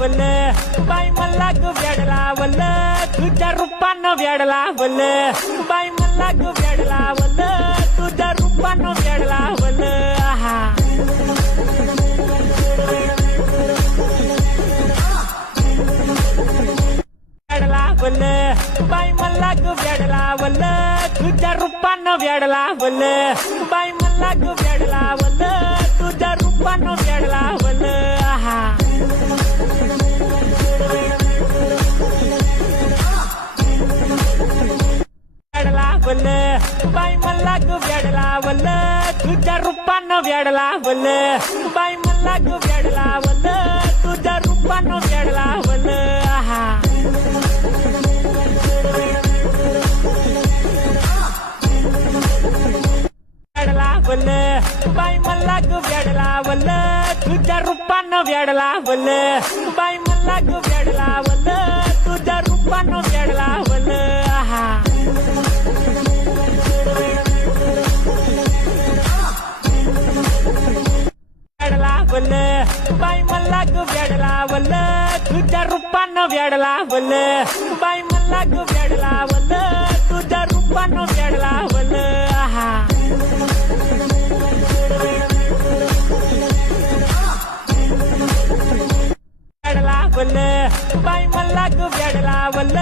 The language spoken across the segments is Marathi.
वल बाई मला ग वेडला वल तुझ्या रूपानं वेडला वल बाई मला ग वेडला वल तुझ्या रूपानं वेडला वल आहा वेडला वल बाई मला ग वेडला वल तुझ्या रूपानं वेडला वल बाई मला ग वेडला वल तुझ्या रूपानं वेडला वल आहा वेडला वल बाई मला ग वेडला वल तुझ्या रूपानं वेडला वल बाई मला ग वेडला वल तुझ्या रूपानं वेडला वल आहा वेडला वल बाई मला ग वेडला वल तुझ्या रूपानं वेडला वल बाई मला ग वेडला वल तुझ्या रूपानं वेडला वल आहा वेडला वल बाई मला ग वेडला वल तुझ्या रूपानं वेडला वल बाई मला ग वेडला वल तुझ्या रूपानं वेडला वल आहा वेडला वल बाई मला ग वेडला वल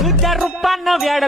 तुझ्या रूपानं वेडला